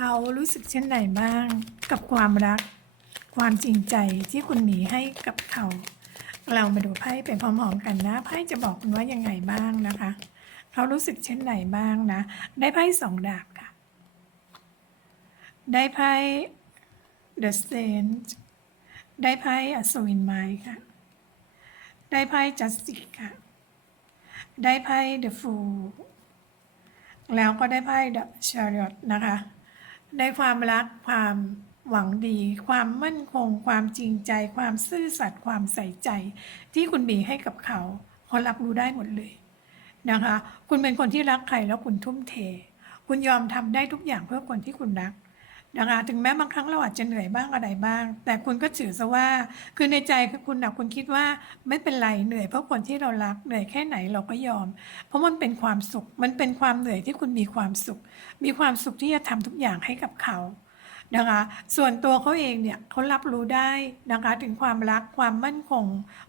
เขารู้สึกเช่นไหนบ้าง กับความรัก ความจริงใจที่คุณหมีให้กับเขา เรามาดูไพ่ไปพร้อมๆกันนะไพ่จะบอกคุณว่ายังไงบ้างนะคะ เขารู้สึกเช่นไหนบ้างนะ ได้ไพ่สองดาบค่ะ ได้ไพ่ The Saint ได้ไพ่อัศวินไม้ค่ะ ได้ไพ่ Justice ค่ะ ได้ไพ่ The Fool แล้วก็ได้ไพ่ The Chariot นะคะ ในความรักความหวังดี ความมั่นคง ความจริงใจ ความซื่อสัตย์ความใส่ใจ ที่คุณบีให้กับเขาเขารับรู้ได้หมดเลยนะคะ คุณเป็นคนที่รักใครแล้วคุณทุ่มเท คุณยอมทำได้ทุกอย่างเพื่อคนที่คุณรัก นะคะถึงแม้บางครั้งเราอาจจะเหนื่อยบ้างอะไรบ้าง แต่คุณก็ถือซะว่า คือในใจคือคุณนะคุณคิดว่าไม่เป็นไรเหนื่อยเพราะคนที่เรารักเหนื่อยแค่ไหนเราก็ยอม เพราะมันเป็นความสุข มันเป็นความเหนื่อยที่คุณมีความสุข มีความสุขที่จะทำทุกอย่างให้กับเขานะคะส่วนตัวเขาเองเนี่ยเขารับรู้ได้นะคะถึงความรักความมั่นคง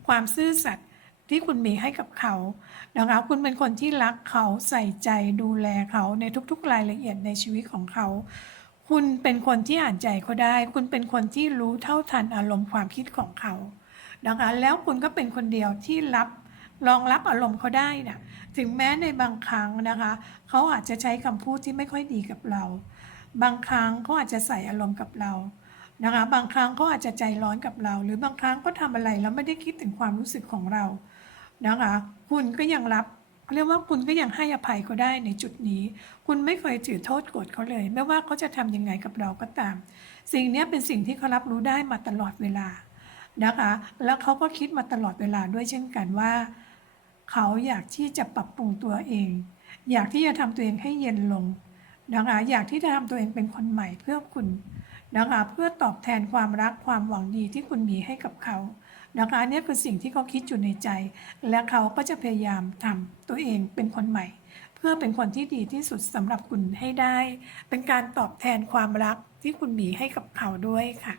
ความซื่อสัตย์ที่คุณมีให้กับเขานะคะคุณเป็นคนที่รักเขาใส่ใจดูแลเขาในทุกๆรายละเอียดในชีวิตของเขา คุณเป็นคนที่อ่านใจเขาได้ คุณเป็นคนที่รู้เท่าทันอารมณ์ความคิดของเขานะคะแล้วคุณก็เป็นคนเดียวที่รับรองรับอารมณ์เขาได้นะถึงแม้ในบางครั้งนะคะเขาอาจจะใช้คำพูดที่ไม่ค่อยดีกับเรา บางครั้งเขาอาจจะใส่อารมณ์กับเรานะคะบางครั้งเขาอาจจะใจร้อนกับเรา หรือบางครั้งก็ทำอะไรแล้วไม่ได้คิดถึงความรู้สึกของเรานะคะคุณก็ยังรับ เรียกว่าคุณก็ยังให้อภัยเขาได้ในจุดนี้ คุณไม่เคยถือโทษโกรธเขาเลย ไม่ว่าเขาจะทำยังไงกับเราก็ตาม สิ่งนี้เป็นสิ่งที่เขารับรู้ได้มาตลอดเวลานะคะ แล้วเขาก็คิดมาตลอดเวลาด้วยเช่นกันว่า เขาอยากที่จะปรับปรุงตัวเอง อยากที่จะทำตัวเองให้เย็นลงนะคะอยากที่จะทำตัวเองเป็นคนใหม่เพื่อคุณนะคะเพื่อตอบแทนความรักความหวังดีที่คุณมีให้กับเขา นะคะเนี่ยคือสิ่งที่เขาคิดอยู่ในใจ และเขาก็จะพยายามทำตัวเองเป็นคนใหม่ เพื่อเป็นคนที่ดีที่สุดสำหรับคุณให้ได้ เป็นการตอบแทนความรักที่คุณมีให้กับเขาด้วยค่ะ